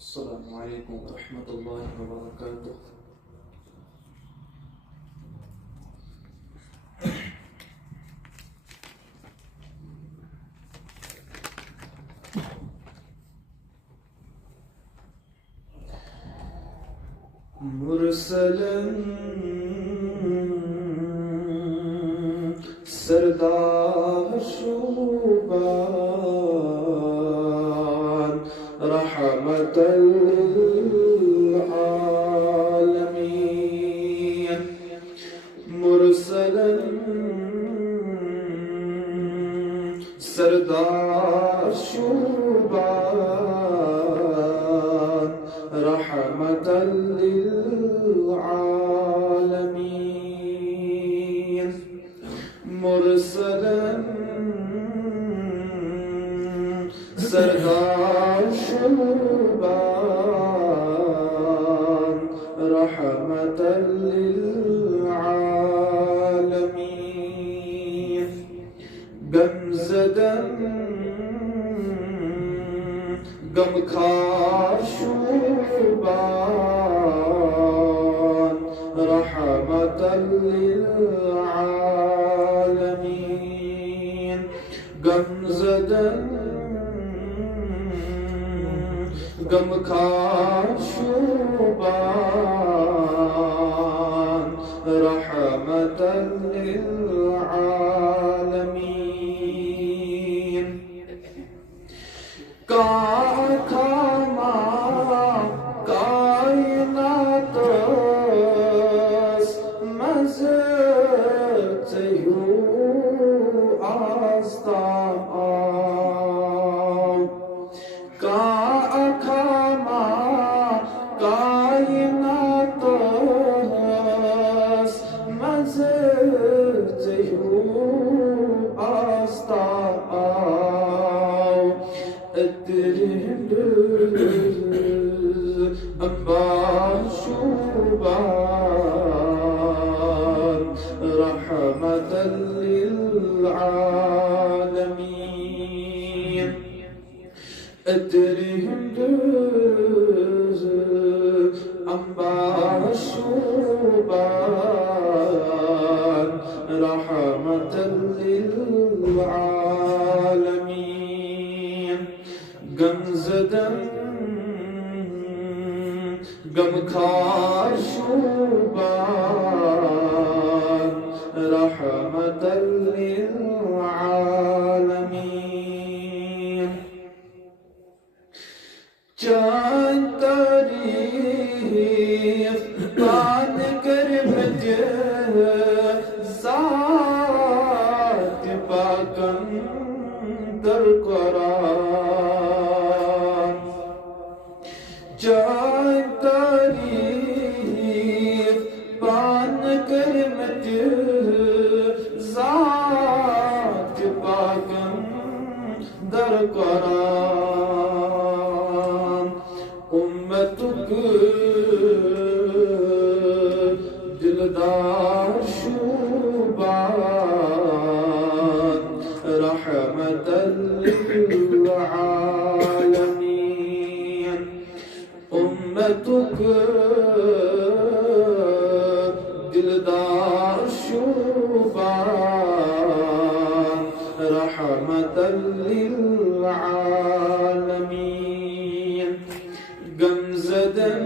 अस्सलामु अलैकुम रहमतुल्लाहि व बरकातुहू। मुरसलन सरदार शुबान रहमतल आलमीन। मुरसलन सरदार शुबान रहमतल आलमीन। मुरसलन सरदार शुबान रहमतल आलमीन। गमज़दन गमखार शुबान रहमतल आलमीन। गमज़दन गमखार शुबान रहमतल आलमीन। खामा कायनात मज़त आस्ता खामा कायनात मज़त आस्ता अम्बार शुबान रहमतल आलमीन। अम्बार शुबान रहमतल आलमीन। गमज़दन गमखार शुबान रहमतल आलमीन। चांद तारीफ पान कर मुझे ज़ात पाकम दर कुरान। चांद तारीफ पान कर मुझे ज़ात पाकम दर कुरान। उम्मतुक दिलदार शुबान रहमतल आलमीन। उम्मतुक दिलदार शुबान रहमतल आलमीन। गमज़दन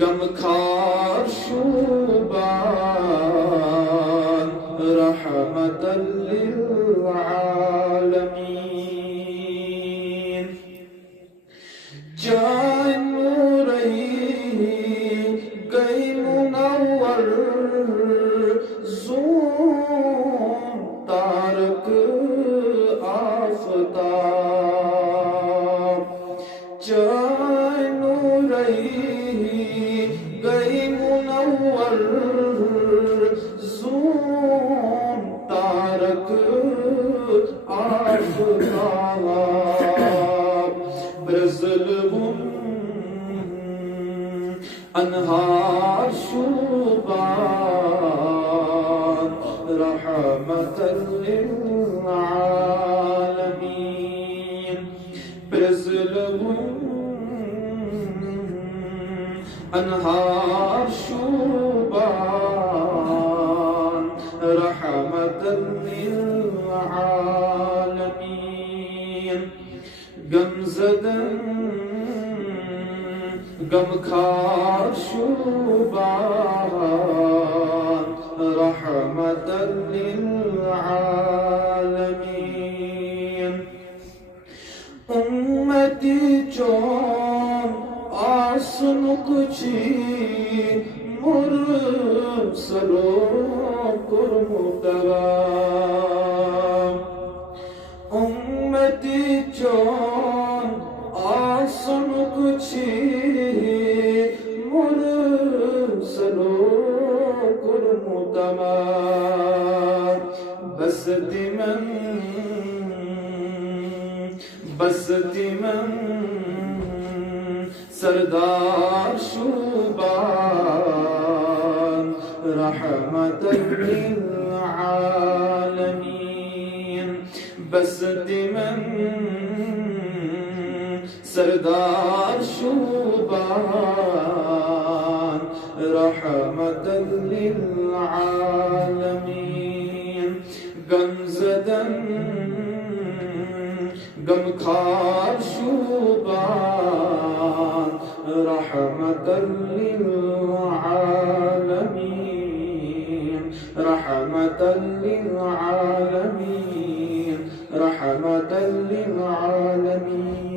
गमखार शुबान रहमतल आलमीन। जान रही गई मुनव्वर ज़ूम तारक आफ़ताब। जान रही गई मुनव्वर ज़ूम तारक आफ़ताब। ब्रज़लबुन अनहार शुबान रहमतल आलमीन। بظلم أنهار شوبان رحمة للعالمين غم زدن غم خار شوبان رحمة للعالمين उम्मती चोन आसन कुछी मुरसलो कुर्मुतवा उम्मती चोन आसन कुछी मुरसलो कुर्मुतवा बसती من سردار شوبان رحمة للعالمين بسط من سردار شوبان رحمة للعالمين غمزدن غمخار شوبان رحمة للعالمين رحمة للعالمين رحمة للعالمين